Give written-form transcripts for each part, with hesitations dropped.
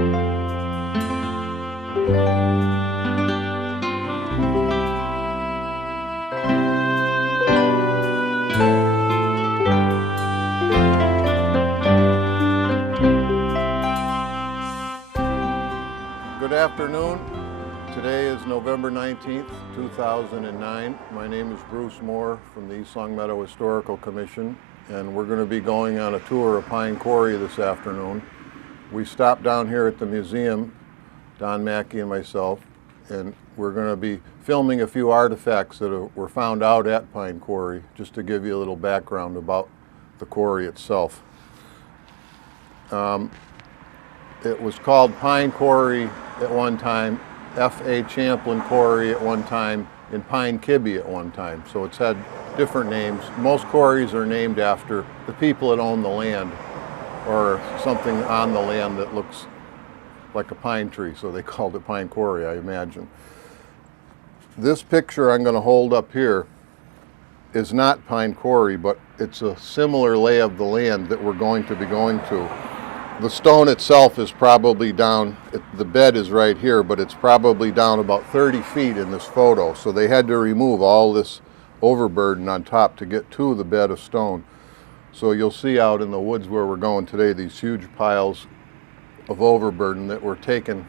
Good afternoon. Today is November 19th, 2009. My name is Bruce Moore from the East Longmeadow Historical Commission, and we're going to be going on a tour of Pine Quarry this afternoon. We stopped down here at the museum, Don Mackey and myself, and we're going to be filming a few artifacts that were found out at Pine Quarry, just to give you a little background about the quarry itself. It was called Pine Quarry at one time, F.A. Champlin Quarry at one time, and Pine Kibbe at one time. So it's had different names. Most quarries are named after the people that own the land or something on the land that looks like a pine tree, so they called it Pine Quarry, I imagine. This picture I'm going to hold up here is not Pine Quarry, but it's a similar lay of the land that we're going to be going to. The stone itself is probably down, the bed is right here, but it's probably down about 30 feet in this photo. So they had to remove all this overburden on top to get to the bed of stone. So you'll see out in the woods where we're going today, these huge piles of overburden that were taken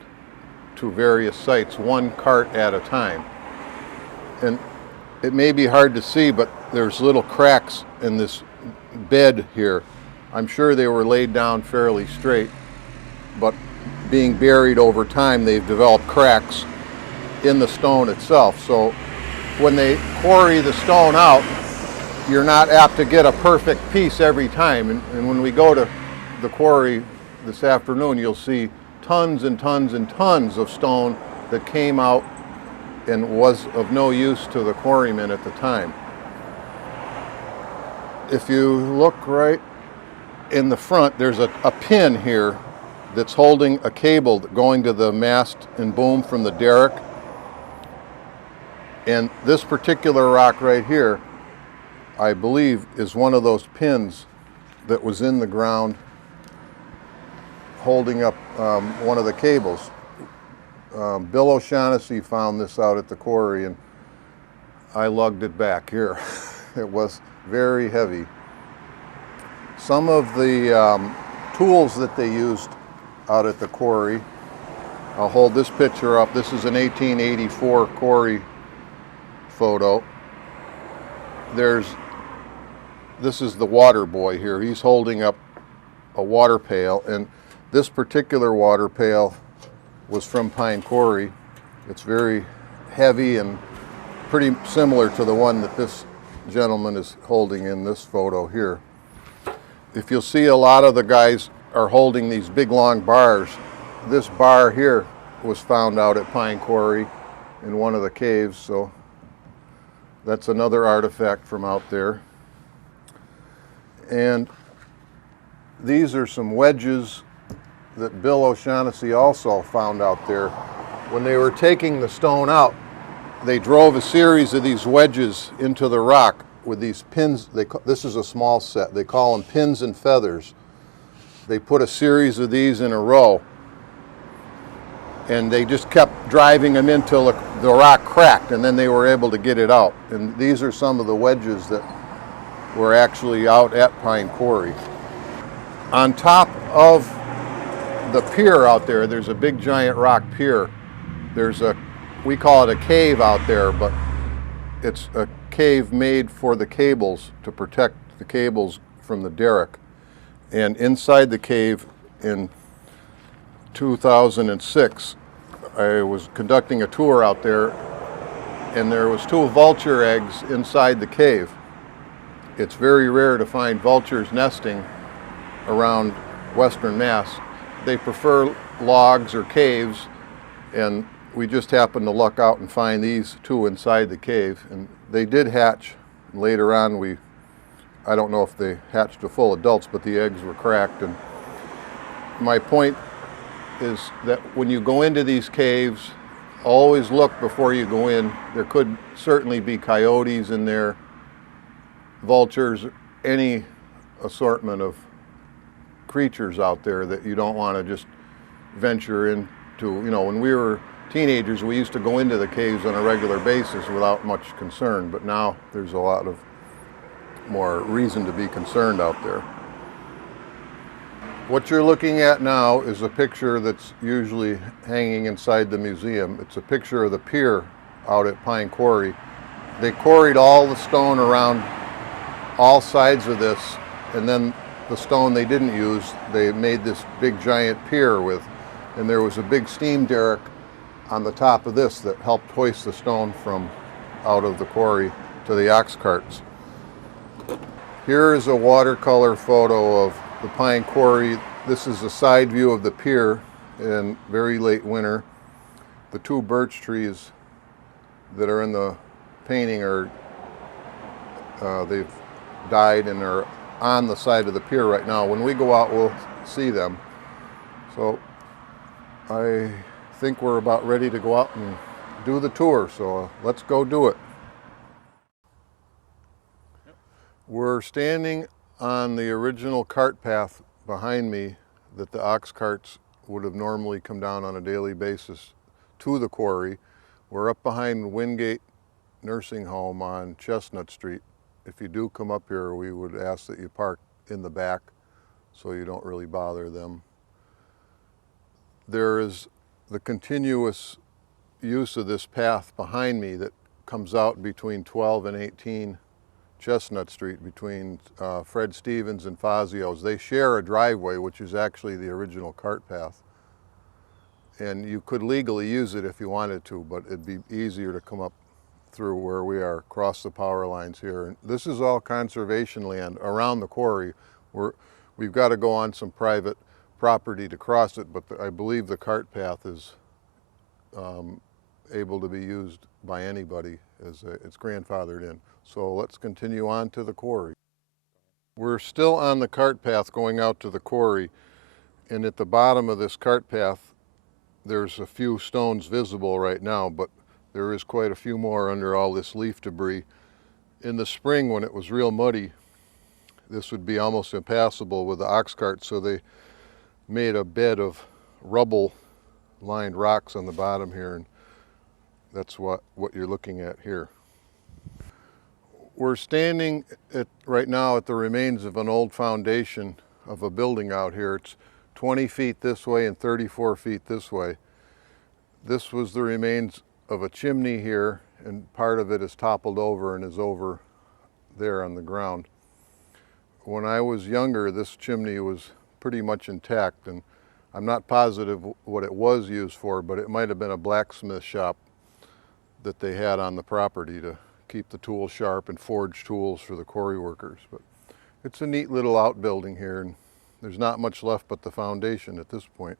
to various sites, one cart at a time. And it may be hard to see, but there's little cracks in this bed here. I'm sure they were laid down fairly straight, but being buried over time, they've developed cracks in the stone itself. So when they quarry the stone out, you're not apt to get a perfect piece every time. And when we go to the quarry this afternoon, you'll see tons and tons and tons of stone that came out and was of no use to the quarrymen at the time. If you look right in the front, there's a pin here that's holding a cable going to the mast and boom from the derrick. And this particular rock right here, I believe, is one of those pins that was in the ground holding up one of the cables. Bill O'Shaughnessy found this out at the quarry, and I lugged it back here. It was very heavy. Some of the tools that they used out at the quarry, I'll hold this picture up. This is an 1884 quarry photo. This is the water boy here. He's holding up a water pail, and this particular water pail was from Pine Quarry. It's very heavy and pretty similar to the one that this gentleman is holding in this photo here. If you'll see, a lot of the guys are holding these big long bars. This bar here was found out at Pine Quarry in one of the caves, so that's another artifact from out there. And these are some wedges that Bill O'Shaughnessy also found out there. When they were taking the stone out, they drove a series of these wedges into the rock with these pins. This is a small set. They call them pins and feathers. They put a series of these in a row, and they just kept driving them until the rock cracked, and then they were able to get it out. And these are some of the wedges that were actually out at Pine Quarry. On top of the pier out there, there's a big giant rock pier. We call it a cave out there, but it's a cave made for the cables, to protect the cables from the derrick. And inside the cave in 2006, I was conducting a tour out there, and there was 2 vulture eggs inside the cave. It's very rare to find vultures nesting around Western Mass. They prefer logs or caves, and we just happened to luck out and find these 2 inside the cave, and they did hatch. Later on, I don't know if they hatched to full adults, but the eggs were cracked. And my point is that when you go into these caves, always look before you go in. There could certainly be coyotes in there, vultures, any assortment of creatures out there that you don't want to just venture into, when we were teenagers, we used to go into the caves on a regular basis without much concern, but now there's a lot of more reason to be concerned out there. What you're looking at now is a picture that's usually hanging inside the museum. It's a picture of the pier out at Pine Quarry. They quarried all the stone around all sides of this, and then the stone they didn't use, they made this big giant pier with, and there was a big steam derrick on the top of this that helped hoist the stone from out of the quarry to the ox carts. Here is a watercolor photo of the Pine Quarry. This is a side view of the pier in very late winter. The two birch trees that are in the painting are, they've died and are on the side of the pier right now. When we go out, we'll see them. So I think we're about ready to go out and do the tour, so let's go do it. We're standing on the original cart path behind me that the ox carts would have normally come down on a daily basis to the quarry. We're up behind Wingate Nursing Home on Chestnut Street. If you do come up here, we would ask that you park in the back so you don't really bother them. There is the continuous use of this path behind me that comes out between 12 and 18 Chestnut Street, between Fred Stevens and Fazio's. They share a driveway, which is actually the original cart path. And you could legally use it if you wanted to, but it'd be easier to come up through where we are, cross the power lines here. And this is all conservation land around the quarry. We've got to go on some private property to cross it, but I believe the cart path is able to be used by anybody, as it's grandfathered in. So let's continue on to the quarry. We're still on the cart path going out to the quarry, and at the bottom of this cart path there's a few stones visible right now, but there is quite a few more under all this leaf debris. In the spring, when it was real muddy, this would be almost impassable with the ox cart, so they made a bed of rubble lined rocks on the bottom here, and that's what you're looking at here. We're standing right now at the remains of an old foundation of a building out here. It's 20 feet this way and 34 feet this way. This was the remains of a chimney here, and part of it is toppled over and is over there on the ground. When I was younger, this chimney was pretty much intact, and I'm not positive what it was used for, but it might have been a blacksmith shop that they had on the property to keep the tools sharp and forge tools for the quarry workers. But it's a neat little outbuilding here, and there's not much left but the foundation at this point.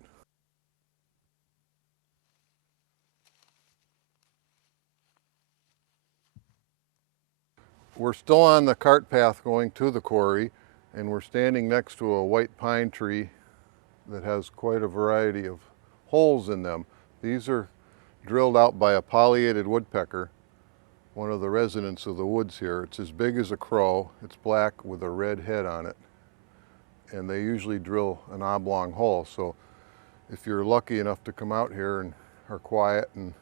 We're still on the cart path going to the quarry, and we're standing next to a white pine tree that has quite a variety of holes in them. These are drilled out by a pileated woodpecker, one of the residents of the woods here. It's as big as a crow. It's black with a red head on it, and they usually drill an oblong hole. So if you're lucky enough to come out here and are quiet, and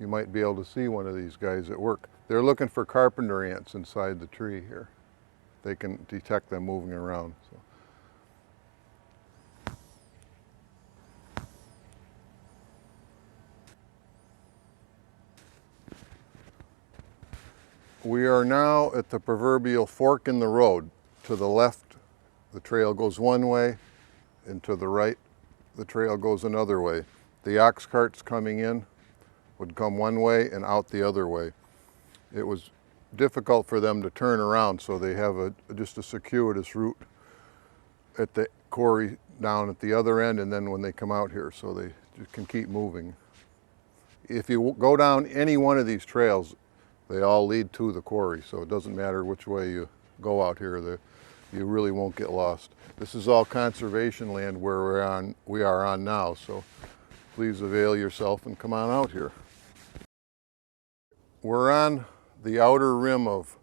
you might be able to see one of these guys at work. They're looking for carpenter ants inside the tree here. They can detect them moving around. So. We are now at the proverbial fork in the road. To the left, the trail goes one way, and to the right, the trail goes another way. The ox carts coming in would come one way and out the other way. It was difficult for them to turn around, so they have just a circuitous route at the quarry down at the other end, and then when they come out here, so they just can keep moving. If you go down any one of these trails, they all lead to the quarry, so it doesn't matter which way you go out here, you really won't get lost. This is all conservation land where we are on now, so please avail yourself and come on out here. We're on the outer rim of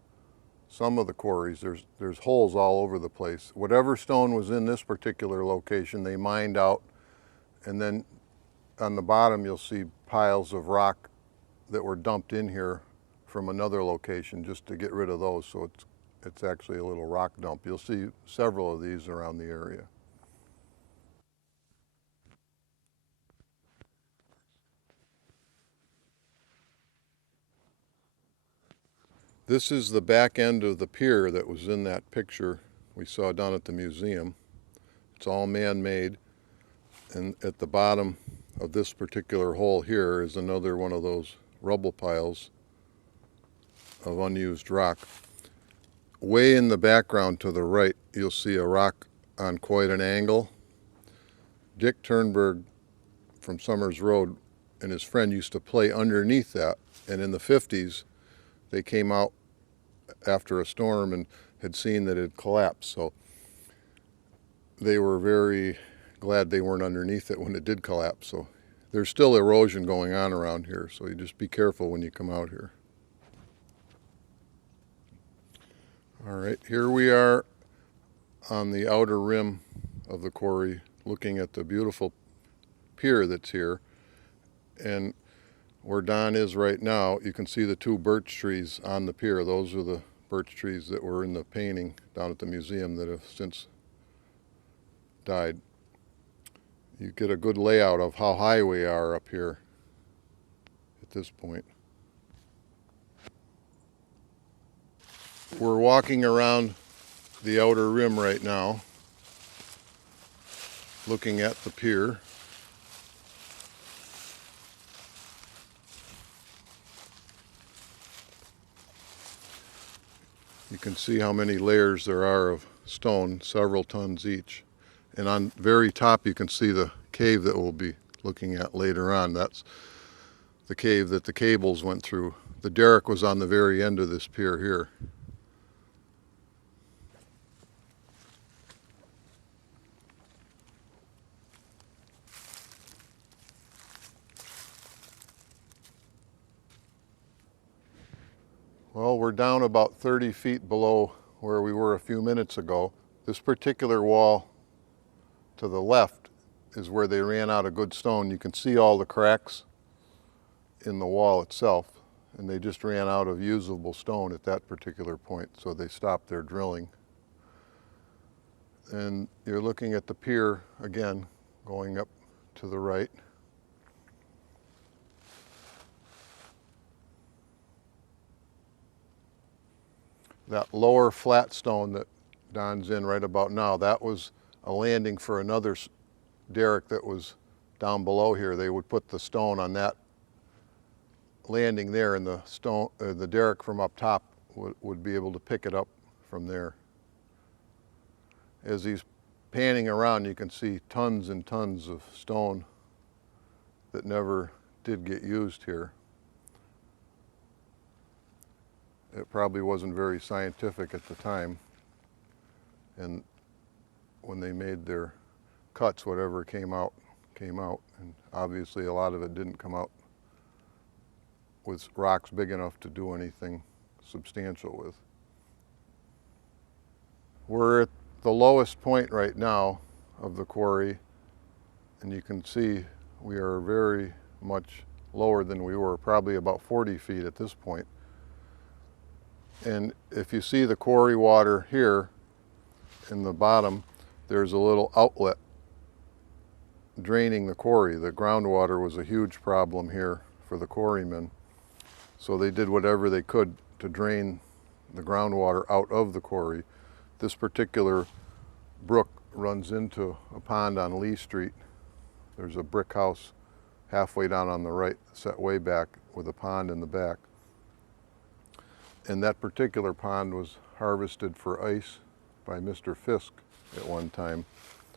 some of the quarries. There's holes all over the place. Whatever stone was in this particular location, they mined out And then on the bottom you'll see piles of rock that were dumped in here from another location just to get rid of those. So it's actually a little rock dump. You'll see several of these around the area. This is the back end of the pier that was in that picture we saw down at the museum. It's all man-made, and at the bottom of this particular hole here is another one of those rubble piles of unused rock. Way in the background to the right, you'll see a rock on quite an angle. Dick Turnberg from Summers Road and his friend used to play underneath that, and in the 50s they came out after a storm and had seen that it had collapsed, so they were very glad they weren't underneath it when it did collapse. So there's still erosion going on around here, so you just be careful when you come out here. All right, here we are on the outer rim of the quarry looking at the beautiful pier that's here, and where Don is right now you can see the two birch trees on the pier. Those are the birch trees that were in the painting down at the museum that have since died. You get a good layout of how high we are up here at this point. We're walking around the outer rim right now, looking at the pier. You can see how many layers there are of stone, several tons each. And on very top you can see the cave that we'll be looking at later on. That's the cave that the cables went through. The derrick was on the very end of this pier here. Well, we're down about 30 feet below where we were a few minutes ago. This particular wall to the left is where they ran out of good stone. You can see all the cracks in the wall itself, and they just ran out of usable stone at that particular point, so they stopped their drilling. And you're looking at the pier again, going up to the right. That lower flat stone that Don's in right about now, that was a landing for another derrick that was down below here. They would put the stone on that landing there, and the derrick from up top would be able to pick it up from there. As he's panning around, you can see tons and tons of stone that never did get used here. It probably wasn't very scientific at the time, and when they made their cuts, whatever came out, and obviously a lot of it didn't come out with rocks big enough to do anything substantial with. We're at the lowest point right now of the quarry, and you can see we are very much lower than we were, probably about 40 feet at this point. And if you see the quarry water here in the bottom, there's a little outlet draining the quarry. The groundwater was a huge problem here for the quarrymen, so they did whatever they could to drain the groundwater out of the quarry. This particular brook runs into a pond on Lee Street. There's a brick house halfway down on the right, set way back, with a pond in the back. And that particular pond was harvested for ice by Mr. Fisk at one time,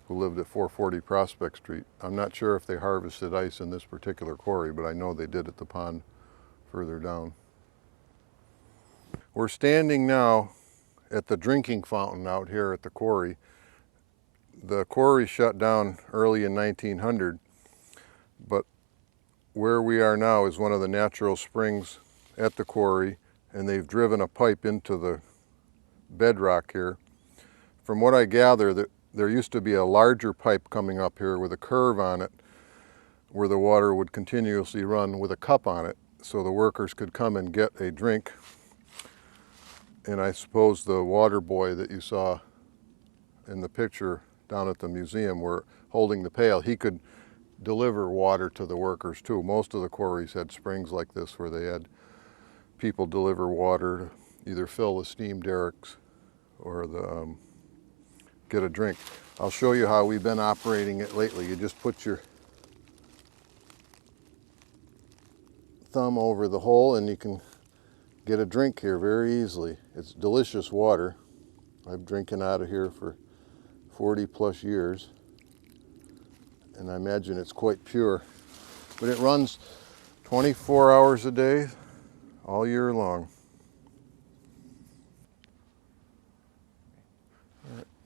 who lived at 440 Prospect Street. I'm not sure if they harvested ice in this particular quarry, but I know they did at the pond further down. We're standing now at the drinking fountain out here at the quarry. The quarry shut down early in 1900, but where we are now is one of the natural springs at the quarry, and they've driven a pipe into the bedrock here. From what I gather, there used to be a larger pipe coming up here with a curve on it where the water would continuously run with a cup on it so the workers could come and get a drink. And I suppose the water boy that you saw in the picture down at the museum were holding the pail, he could deliver water to the workers too. Most of the quarries had springs like this where they had people deliver water to either fill the steam derricks or get a drink. I'll show you how we've been operating it lately. You just put your thumb over the hole and you can get a drink here very easily. It's delicious water. I've drinking out of here for 40 plus years, and I imagine it's quite pure. But it runs 24 hours a day, all year long.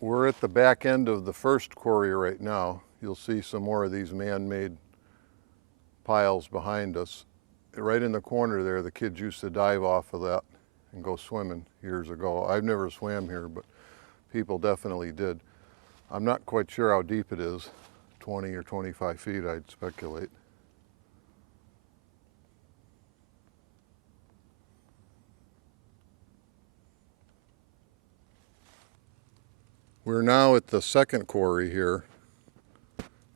We're at the back end of the first quarry right now. You'll see some more of these man-made piles behind us. Right in the corner there, the kids used to dive off of that and go swimming years ago. I've never swam here, but people definitely did. I'm not quite sure how deep it is, 20 or 25 feet, I'd speculate. We're now at the second quarry here.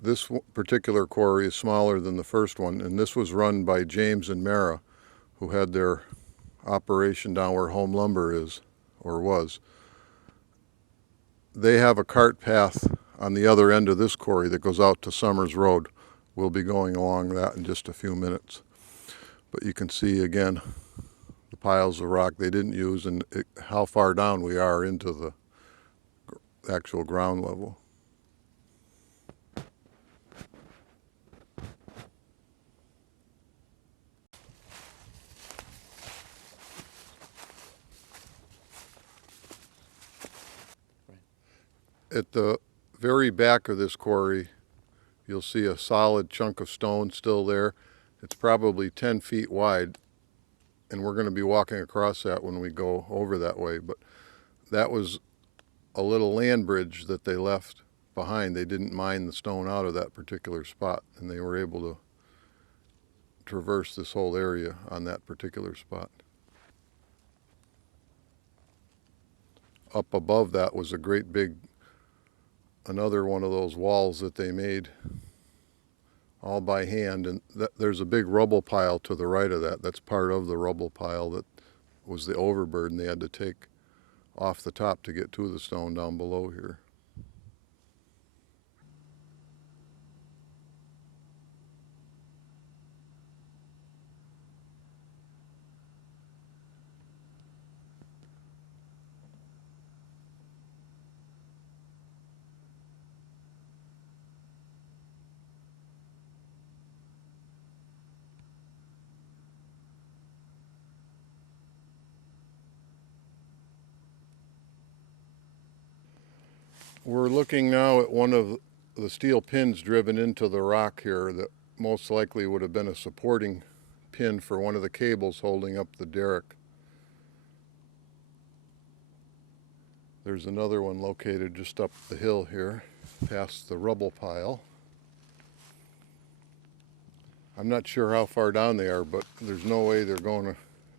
This particular quarry is smaller than the first one, and this was run by James and Mara, who had their operation down where Home Lumber is, or was. They have a cart path on the other end of this quarry that goes out to Summers Road. We'll be going along that in just a few minutes. But you can see again the piles of rock they didn't use and how far down we are into the actual ground level. At the very back of this quarry, you'll see a solid chunk of stone still there. It's probably 10 feet wide, and we're going to be walking across that when we go over that way. But that was a little land bridge that they left behind. They didn't mine the stone out of that particular spot, and they were able to traverse this whole area on that particular spot. Up above that was a great big, another one of those walls that they made all by hand, and there's a big rubble pile to the right of that. That's part of the rubble pile that was the overburden they had to take off the top to get to the stone down below here. We're looking now at one of the steel pins driven into the rock here that most likely would have been a supporting pin for one of the cables holding up the derrick. There's another one located just up the hill here, past the rubble pile. I'm not sure how far down they are, but there's no way they're going to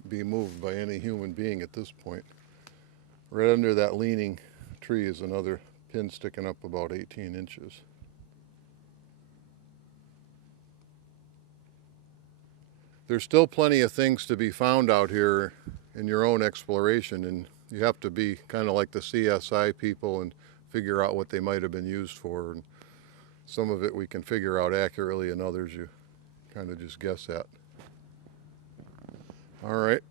be moved by any human being at this point. Right under that leaning tree is another pin sticking up about 18 inches. There's still plenty of things to be found out here in your own exploration, and you have to be kind of like the CSI people and figure out what they might have been used for. And some of it we can figure out accurately, and others you kind of just guess at. All right,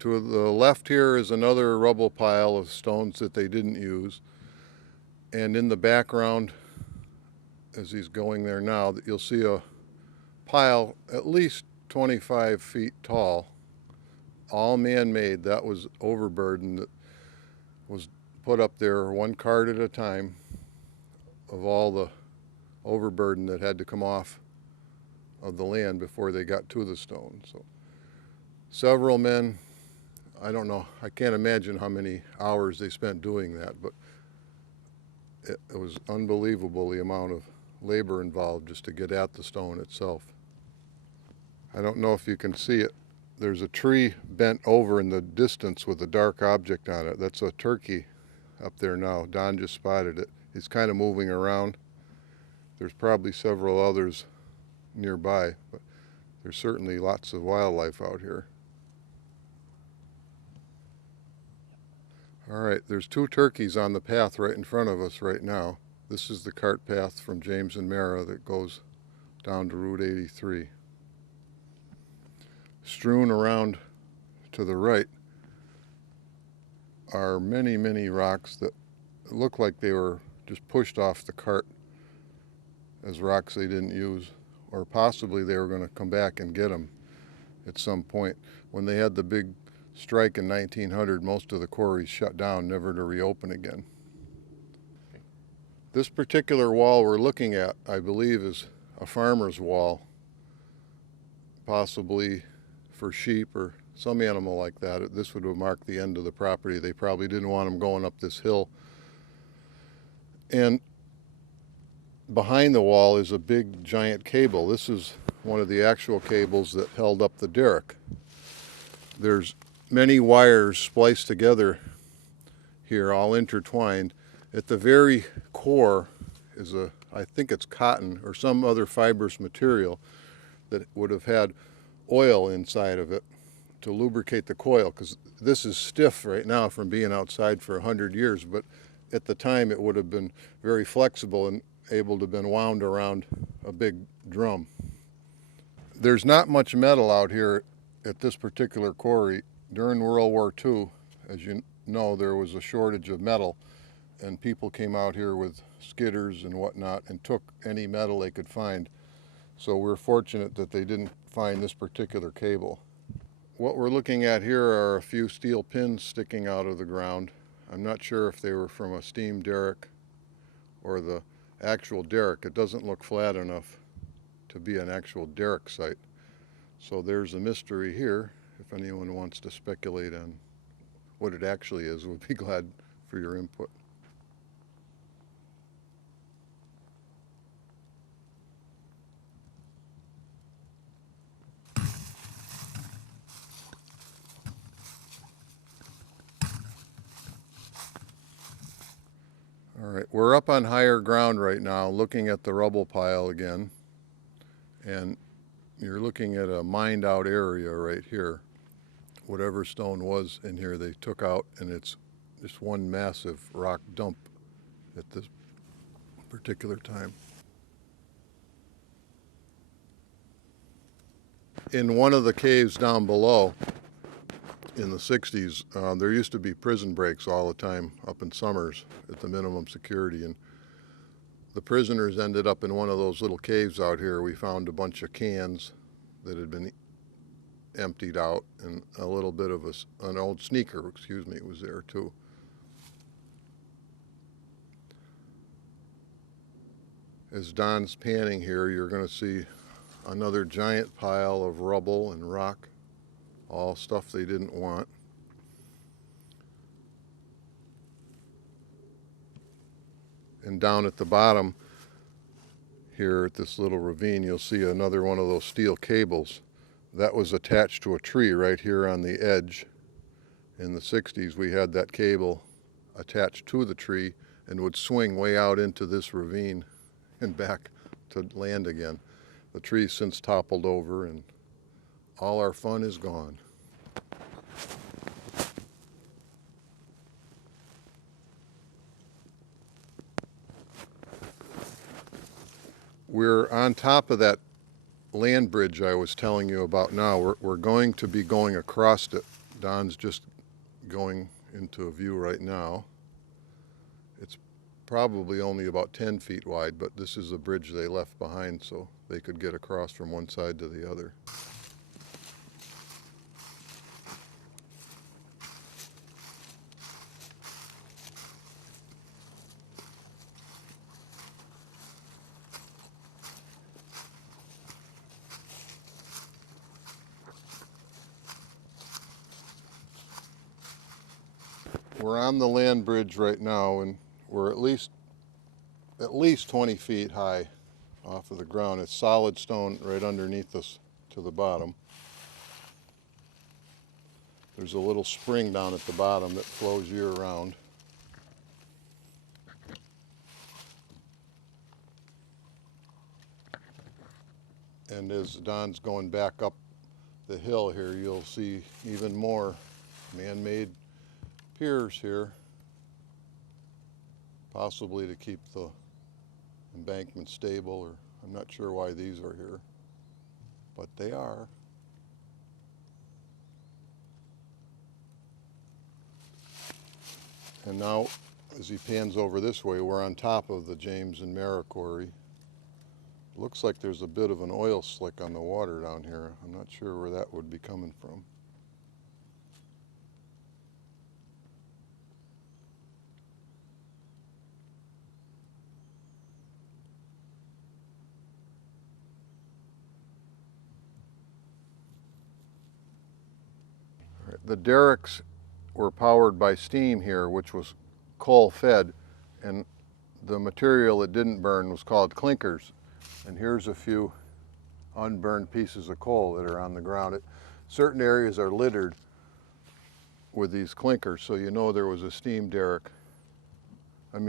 to the left here is another rubble pile of stones that they didn't use. And in the background, as he's going there now, you'll see a pile at least 25 feet tall, all man-made. That was overburden that was put up there one cart at a time of all the overburden that had to come off of the land before they got to the stone. So several men, I don't know, I can't imagine how many hours they spent doing that, but it was unbelievable the amount of labor involved just to get at the stone itself. I don't know if you can see it. There's a tree bent over in the distance with a dark object on it. That's a turkey up there now. Don just spotted it. He's kind of moving around. There's probably several others nearby, but there's certainly lots of wildlife out here. All right, there's 2 turkeys on the path right in front of us right now. This is the cart path from James and Mara that goes down to Route 83. Strewn around to the right are many, many rocks that look like they were just pushed off the cart as rocks they didn't use, or possibly they were going to come back and get them at some point. When they had the big strike in 1900, most of the quarries shut down, never to reopen again. This particular wall we're looking at, I believe, is a farmer's wall, possibly for sheep or some animal like that. This would mark the end of the property. They probably didn't want them going up this hill. And behind the wall is a big giant cable. This is one of the actual cables that held up the derrick. There's many wires spliced together here, all intertwined. At the very core is I think it's cotton or some other fibrous material that would have had oil inside of it to lubricate the coil, because this is stiff right now from being outside for 100 years, but at the time it would have been very flexible and able to have been wound around a big drum. There's not much metal out here at this particular quarry. During World War II, as you know, there was a shortage of metal, and people came out here with skidders and whatnot and took any metal they could find. So we're fortunate that they didn't find this particular cable. What we're looking at here are a few steel pins sticking out of the ground. I'm not sure if they were from a steam derrick or the actual derrick. It doesn't look flat enough to be an actual derrick site. So there's a mystery here. If anyone wants to speculate on what it actually is, we'll be glad for your input. All right, we're up on higher ground right now, looking at the rubble pile again, and you're looking at a mined out area right here. Whatever stone was in here they took out, and it's just one massive rock dump at this particular time. In one of the caves down below, in the 60s, there used to be prison breaks all the time up in summers at the minimum security, and the prisoners ended up in one of those little caves out here. We found a bunch of cans that had been emptied out, and a little bit of an old sneaker, was there too. As Don's panning here, you're going to see another giant pile of rubble and rock, all stuff they didn't want. And down at the bottom here at this little ravine, you'll see another one of those steel cables. That was attached to a tree right here on the edge. In the 60s, we had that cable attached to the tree and would swing way out into this ravine and back to land again. The tree's since toppled over, and all our fun is gone. We're on top of that land bridge I was telling you about now. We're going to be going across it. Don's just going into a view right now. It's probably only about 10 feet wide, but this is a bridge they left behind so they could get across from one side to the other. We're on the land bridge right now, and we're at least 20 feet high. off of the ground. It's solid stone right underneath us to the bottom. There's a little spring down at the bottom that flows year round. And as Don's going back up the hill here, you'll see even more man-made piers here, possibly to keep the embankment stable, or I'm not sure why these are here, but they are. And now, as he pans over this way, we're on top of the James and Mara Quarry. Looks like there's a bit of an oil slick on the water down here. I'm not sure where that would be coming from. All right, the derricks were powered by steam here, which was coal fed, and the material that didn't burn was called clinkers. And here's a few unburned pieces of coal that are on the ground. Certain areas are littered with these clinkers, so you know there was a steam derrick, an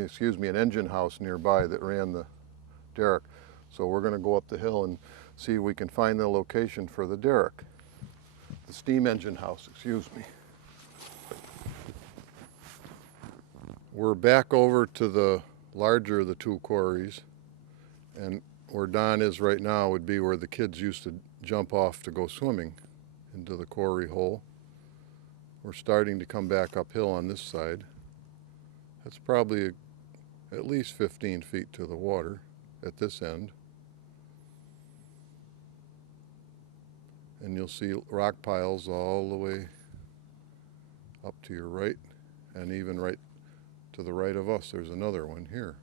engine house nearby that ran the derrick. So we're going to go up the hill and see if we can find the location for the derrick. The steam engine house, excuse me. We're back over to the larger of the two quarries, and where Don is right now would be where the kids used to jump off to go swimming into the quarry hole. We're starting to come back uphill on this side. That's probably at least 15 feet to the water at this end. And you'll see rock piles all the way up to your right, and even right to the right of us, there's another one here.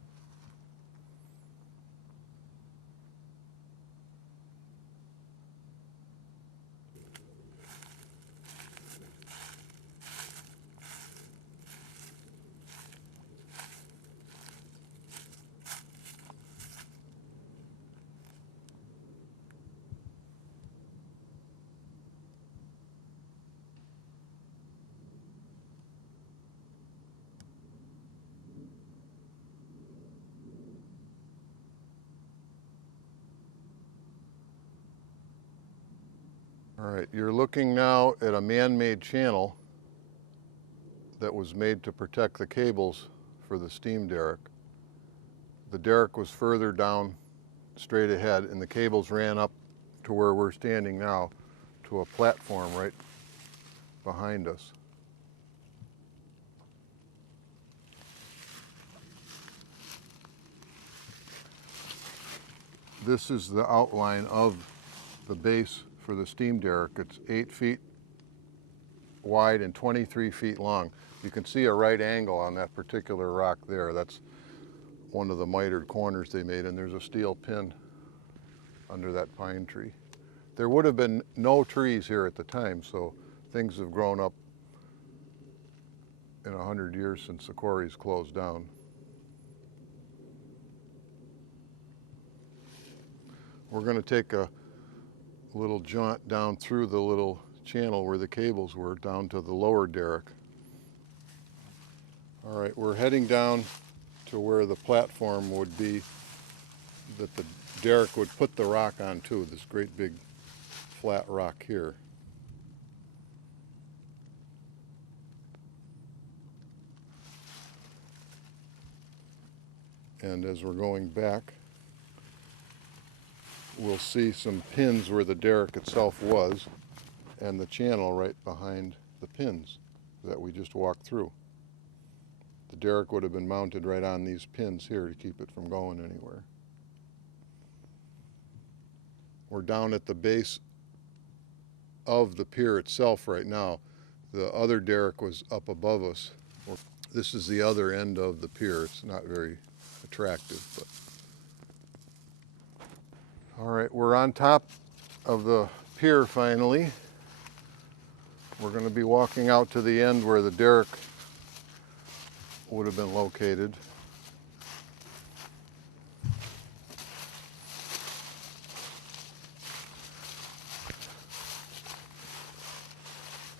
All right, you're looking now at a man-made channel that was made to protect the cables for the steam derrick. The derrick was further down straight ahead, and the cables ran up to where we're standing now to a platform right behind us. This is the outline of the base for the steam derrick. It's 8 feet wide and 23 feet long. You can see a right angle on that particular rock there. That's one of the mitered corners they made, and there's a steel pin under that pine tree. There would have been no trees here at the time, so things have grown up in 100 years since the quarry's closed down. We're going to take a little jaunt down through the little channel where the cables were down to the lower derrick. All right, we're heading down to where the platform would be that the derrick would put the rock onto, this great big flat rock here. And as we're going back, we'll see some pins where the derrick itself was, and the channel right behind the pins that we just walked through. The derrick would have been mounted right on these pins here to keep it from going anywhere. We're down at the base of the pier itself right now. The other derrick was up above us. This is the other end of the pier. It's not very attractive, but all right, we're on top of the pier finally. We're going to be walking out to the end where the derrick would have been located.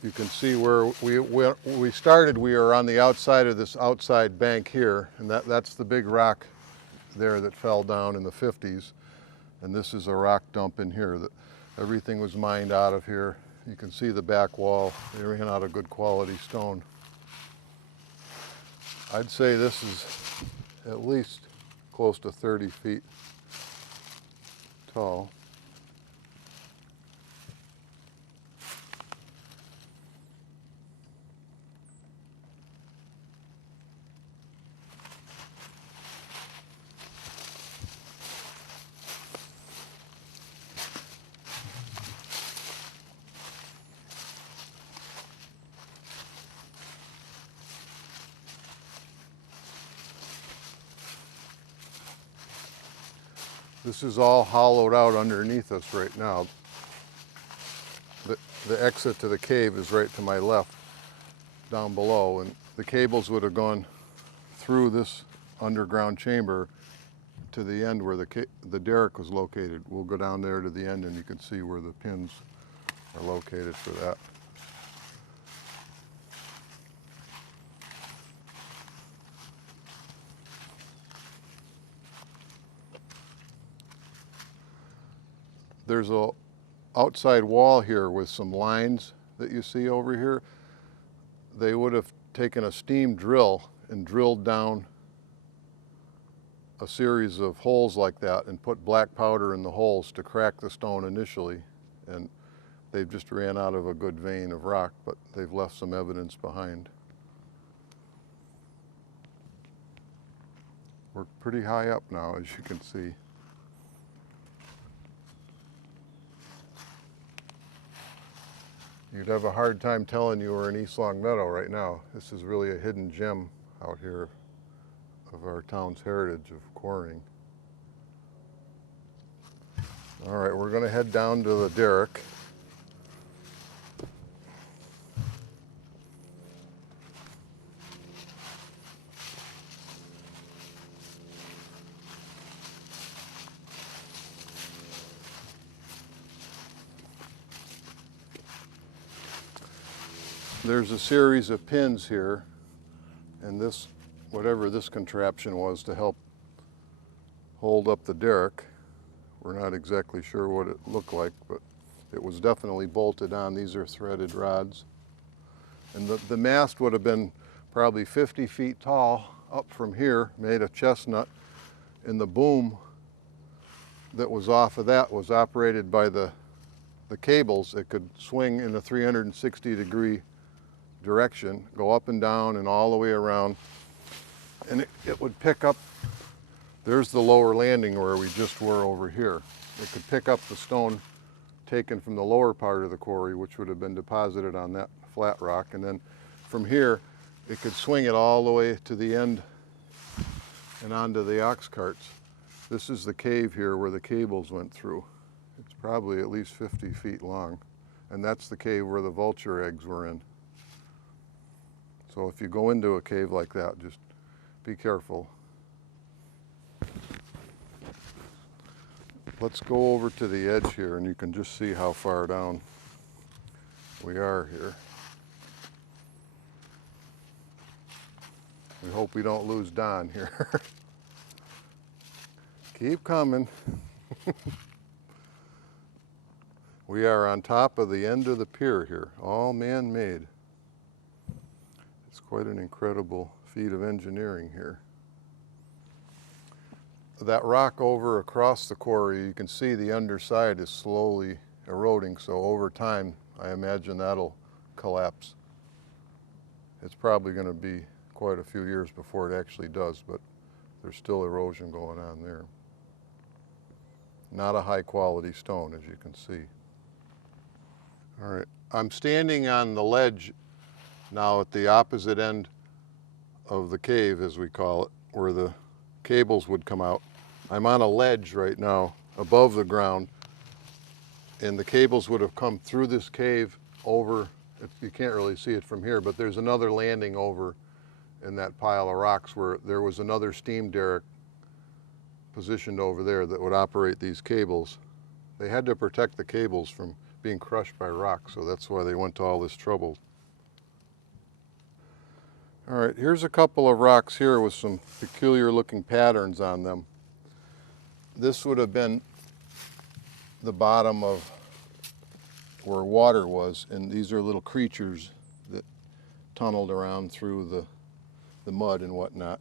You can see where we started. We are on the outside of this outside bank here, and that's the big rock there that fell down in the 50s. And this is a rock dump in here. That everything was mined out of here. You can see the back wall. They ran out of good quality stone. I'd say this is at least close to 30 feet tall. This is all hollowed out underneath us right now. The exit to the cave is right to my left, down below, and the cables would have gone through this underground chamber to the end where the derrick was located. We'll go down there to the end and you can see where the pins are located for that. There's a outside wall here with some lines that you see over here. They would have taken a steam drill and drilled down a series of holes like that and put black powder in the holes to crack the stone initially. And they've just ran out of a good vein of rock, but they've left some evidence behind. We're pretty high up now, as you can see. You'd have a hard time telling you we're in East Longmeadow right now. This is really a hidden gem out here of our town's heritage of quarrying. All right, we're going to head down to the derrick. There's a series of pins here, and this, whatever this contraption was to help hold up the derrick, we're not exactly sure what it looked like, but it was definitely bolted on. These are threaded rods. And the mast would have been probably 50 feet tall up from here, made of chestnut, and the boom that was off of that was operated by the cables. It could swing in a 360-degree direction, go up and down and all the way around, and it would pick up. There's the lower landing where we just were over here. It could pick up the stone taken from the lower part of the quarry, which would have been deposited on that flat rock, and then from here it could swing it all the way to the end and onto the ox carts. This is the cave here where the cables went through. It's probably at least 50 feet long, and that's the cave where the vulture eggs were in. So if you go into a cave like that, just be careful. Let's go over to the edge here and you can just see how far down we are here. We hope we don't lose Don here. Keep coming. We are on top of the end of the pier here, all man-made. It's quite an incredible feat of engineering here. That rock over across the quarry, you can see the underside is slowly eroding, so over time I imagine that'll collapse. It's probably going to be quite a few years before it actually does, but there's still erosion going on there. Not a high quality stone, as you can see. All right, I'm standing on the ledge now at the opposite end of the cave, as we call it, where the cables would come out. I'm on a ledge right now above the ground, and the cables would have come through this cave over. You can't really see it from here, but there's another landing over in that pile of rocks where there was another steam derrick positioned over there that would operate these cables. They had to protect the cables from being crushed by rock, so that's why they went to all this trouble. All right, here's a couple of rocks here with some peculiar looking patterns on them. This would have been the bottom of where water was, and these are little creatures that tunneled around through the mud and whatnot.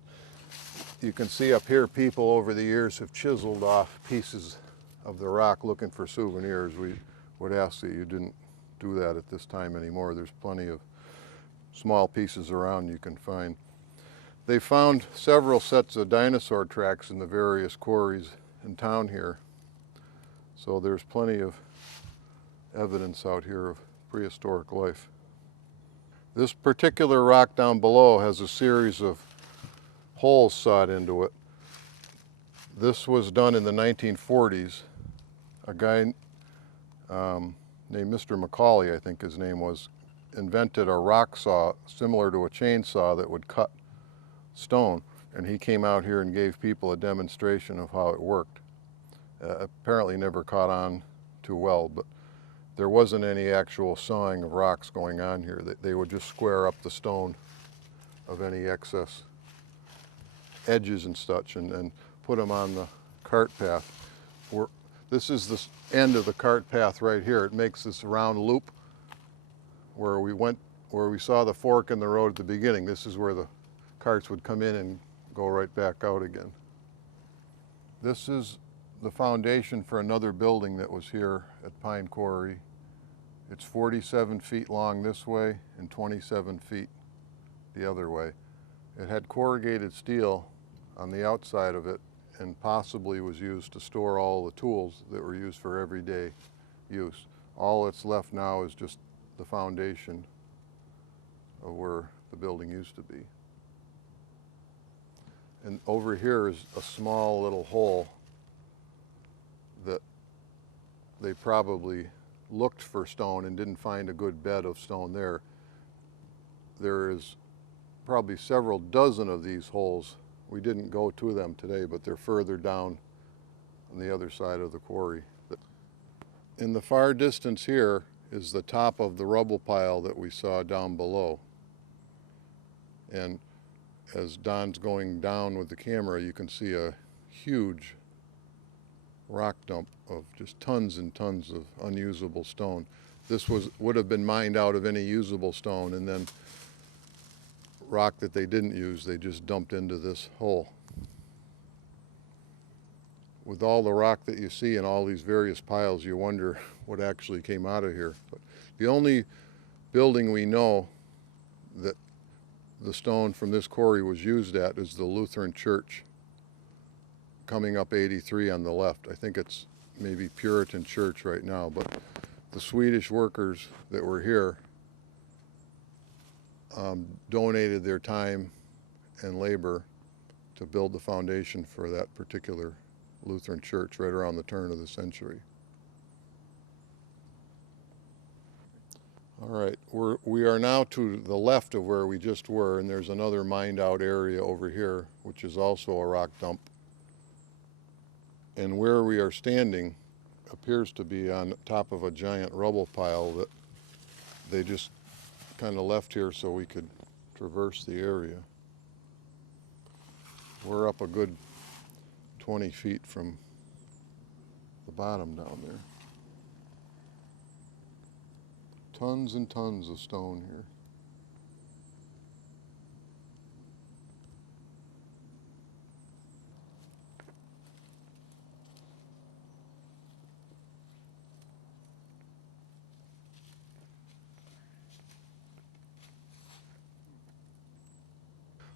You can see up here people over the years have chiseled off pieces of the rock looking for souvenirs. We would ask that you didn't do that at this time anymore. There's plenty of small pieces around you can find. They found several sets of dinosaur tracks in the various quarries in town here. So there's plenty of evidence out here of prehistoric life. This particular rock down below has a series of holes sawed into it. This was done in the 1940s. A guy named Mr. Macaulay, I think his name was, invented a rock saw similar to a chainsaw that would cut stone, and he came out here and gave people a demonstration of how it worked. Apparently never caught on too well, but there wasn't any actual sawing of rocks going on here. They would just square up the stone of any excess edges and such and put them on the cart path. This is the end of the cart path right here. It makes this round loop where we saw the fork in the road at the beginning. This is where the carts would come in and go right back out again. This is the foundation for another building that was here at Pine Quarry. It's 47 feet long this way and 27 feet the other way. It had corrugated steel on the outside of it and possibly was used to store all the tools that were used for everyday use. All that's left now is just the foundation of where the building used to be. And over here is a small little hole that they probably looked for stone and didn't find a good bed of stone there. There is probably several dozen of these holes. We didn't go to them today, but they're further down on the other side of the quarry. In the far distance here is the top of the rubble pile that we saw down below. And as Don's going down with the camera, you can see a huge rock dump of just tons and tons of unusable stone. This would have been mined out of any usable stone, and then rock that they didn't use, they just dumped into this hole. With all the rock that you see in all these various piles, you wonder what actually came out of here. But the only building we know that the stone from this quarry was used at is the Lutheran Church coming up 83 on the left. I think it's maybe Puritan Church right now, but the Swedish workers that were here donated their time and labor to build the foundation for that particular Lutheran church right around the turn of the century. All right, we are now to the left of where we just were, and there's another mined out area over here, which is also a rock dump. And where we are standing appears to be on top of a giant rubble pile that they just kind of left here so we could traverse the area. We're up a good 20 feet from the bottom down there. Tons and tons of stone here.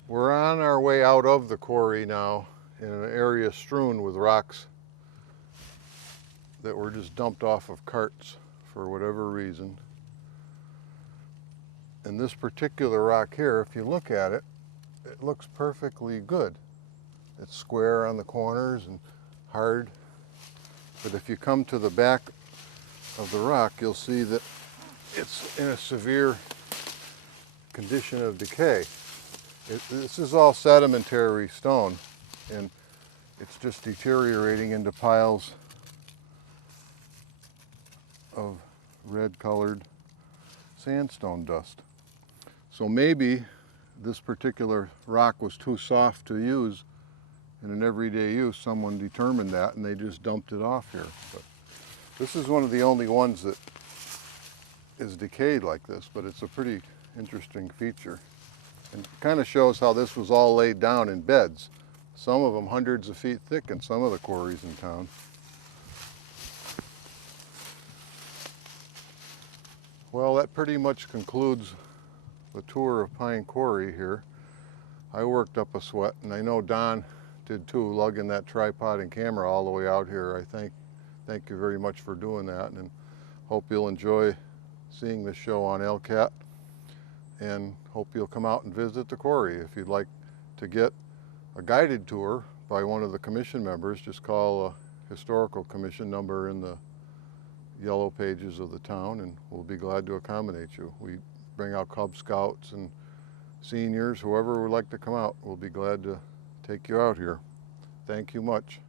We're on our way out of the quarry now in an area strewn with rocks that were just dumped off of carts for whatever reason. And this particular rock here, if you look at it, it looks perfectly good. It's square on the corners and hard. But if you come to the back of the rock, you'll see that it's in a severe condition of decay. This is all sedimentary stone, and it's just deteriorating into piles of red colored sandstone dust. So maybe this particular rock was too soft to use in an everyday use. Someone determined that and they just dumped it off here. But this is one of the only ones that is decayed like this, but it's a pretty interesting feature. And kind of shows how this was all laid down in beds. Some of them hundreds of feet thick in some of the quarries in town. Well, that pretty much concludes the tour of Pine Quarry here. I worked up a sweat, and I know Don did too, lugging that tripod and camera all the way out here. I thank you very much for doing that, and hope you'll enjoy seeing this show on LCAT, and hope you'll come out and visit the quarry. If you'd like to get a guided tour by one of the commission members, just call a historical commission number in the yellow pages of the town, and we'll be glad to accommodate you. We bring out Cub Scouts and seniors, whoever would like to come out, we'll be glad to take you out here. Thank you much.